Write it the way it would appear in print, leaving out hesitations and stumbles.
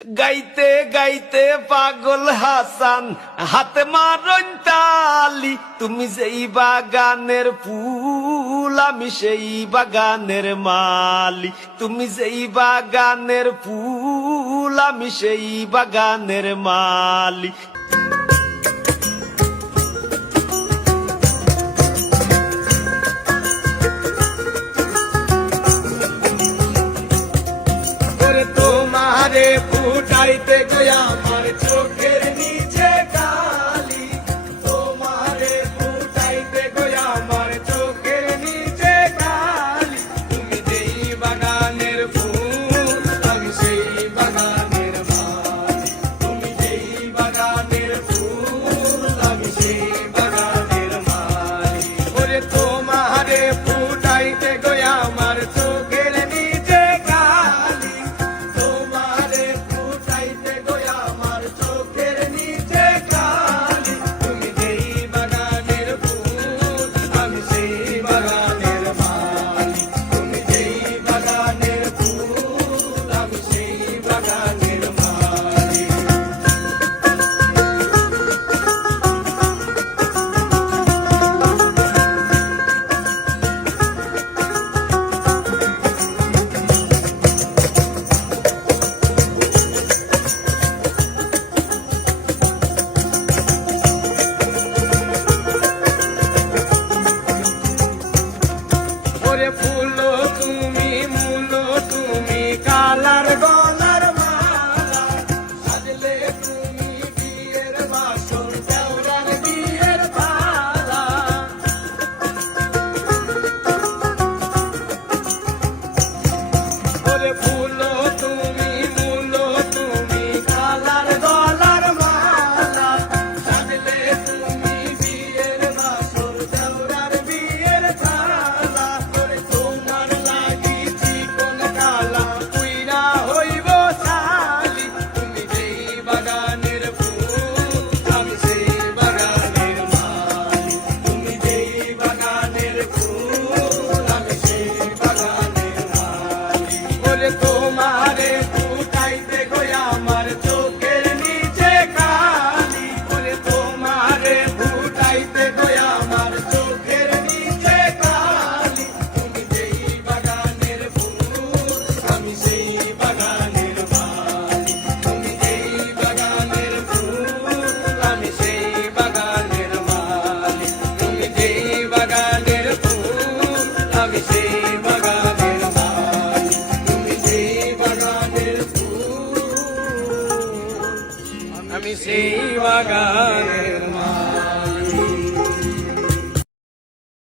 গাইতে গাইতে পাগল হাসান হাতে মারন তালি, তুমি যেই বাগানের ফুল আমি সেই বাগানের মালি, তুমি যেই বাগানের ফুল আমি সেই বাগানের মালি। তোমারে ফুটাইতে গয়া আমার চোখের নিচে কালি, তোমারে ফুটাইতে গয়া আমার চোখের নিচে কালি, তুমি যেই বাগানের ফুল আমি সেই বাগানের মালি, তুমি যেই বাগানের ফুল আমি সেই বাগানের মালি। ওরে তোমারে ফুটাইতে গয়া আমার চোখের নিচে কালি, তোমারে ফুটাইতে গয়া আমার চোখের নিচে কালি, তুমি যেই বাগানের ফুল আমি সেই বাগানের মালি, তুমি যেই বাগানের ফুল আমি সেই বাগানের মালি। ওরে ফুল তুমি মূল তুমি কালার গলার মালা, সাজলে তুমি বিয়ের বাসর দেওরার বিয়ের পালা। ওরে ফুল তুমি মূল তুমি কালার গলার মালা, সাজলে তুমি বিয়ের বাসর দেওরার বিয়ের পালা। ওরে তোমার লাগি চিকন কালা পুইরা হইব শালি, তুমি যেই বাগানের ফুল আমি সেই বাগানের মালি, তুমি যেই বাগানের ফুল আমি সেই বাগানের মালি। ওরে তোমারে ফুটাইতে গয়া আমার চোখের নিচে কালি, ওরে তোমারে ফুটাইতে গয়া আমার চোখের নিচে কালি, তুমি যেই বাগানের ফুল আমি সেই বাগানের মালি, তুমি যেই বাগানের ফুল আমি সেই বাগানের মালি, তুমি যেই বাগানের ফুল আমি সেই বাগানের মালি, তুমি যেই বাগানের ফুল আমি সেই বাগানের